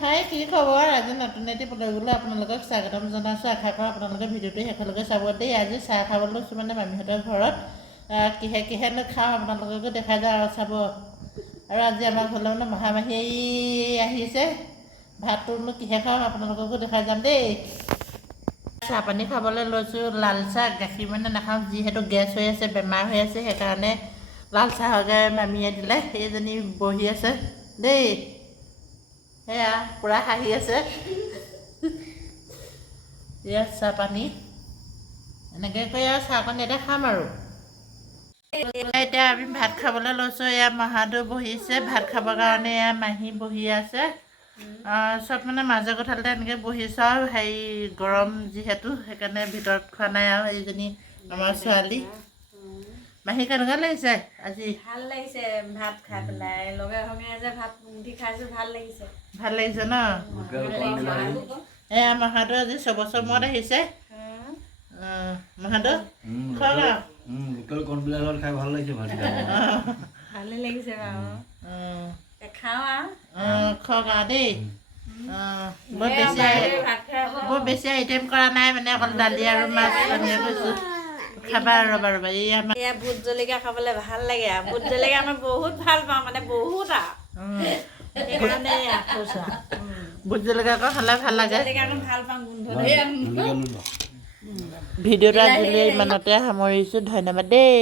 হাই কি খবৰ আজি নতুন এটি পদগুলো আপোনালোকক স্বাগতম জনাইছোঁ আশা কৰোঁ আপোনালোকে ভিডিঅ'টো শেষলৈকে চাব দেই আজি চাহ খাবলৈ লৈছোঁ মানে মামীহঁতৰ ঘৰত কিহেনো খাওঁ আপোনালোককো দেখাই যাওঁ আৰু চাব আৰু আজি আমাৰ ঘৰলৈ মানে মহামাহী আহিছে ভাতটোনো কিহে খাওঁ আপোনালোককো দেখাই যাম দেই চাহ পানী খাবলৈ লৈছোঁ লাল চাহ গাখীৰ মানে নাখাওঁ যিহেতু গেছ হৈ আছে বেমাৰ হৈ আছে সেইকাৰণে লাল চাহকে মামীয়ে দিলে সেইজনী বহি আছে দেই সেয়া পূৰা হাঁহি আছে এয়া চাহ পানী এনেকৈ কৰি আৰু চাহকণ এতিয়া খাম আৰু এতিয়া আমি ভাত খাবলৈ লৈছোঁ এয়া মহাদেউ বহিছে ভাত খাবৰ কাৰণে এয়া মাহী বহি আছে চব মানে মাজৰ কোঠালতে এনেকৈ বহিছোঁ আৰু হেৰি গৰম যিহেতু সেইকাৰণে ভিতৰত খোৱা নাই আৰু এইজনী আমাৰ ছোৱালী মাহী কেনেকুৱা লাগিছে আজি ভাল লাগিছে ভাত খাই পেলাই লগে ভাগে যে ভাত মুঠি খাইছোঁ ভাল লাগিছে ন এয়া মহাদেউ আজি 6 বছৰ মূৰত আহিছে মহাদেউ খোৱা লোকেল কৰ্ণবিলাকৰ খাই ভাল লাগিছে ভাত ভালে লাগিছে বাৰু খাওঁ আৰু খোৱা দেই বৰ বেছি আইটেম কৰা নাই মানে অকল দালি আৰু মাছ ধনিয়া কৈছোঁ খাবা ৰ'বা এই আমাৰ এয়া ভোট জলকীয়া খাবলৈ ভাল লাগে আৰু ভোট জলকীয়া মই বহুত ভাল পাওঁ মানে বহুত আৰু সেইকাৰণে ভোট জলকীয়া আকৌ খালে ভাল লাগে জলকীয়াকণ ভাল পাওঁ গোন্ধ ভিডিঅ'টো আজিলৈ ইমানতে সামৰিছোঁ ধন্যবাদ দেই।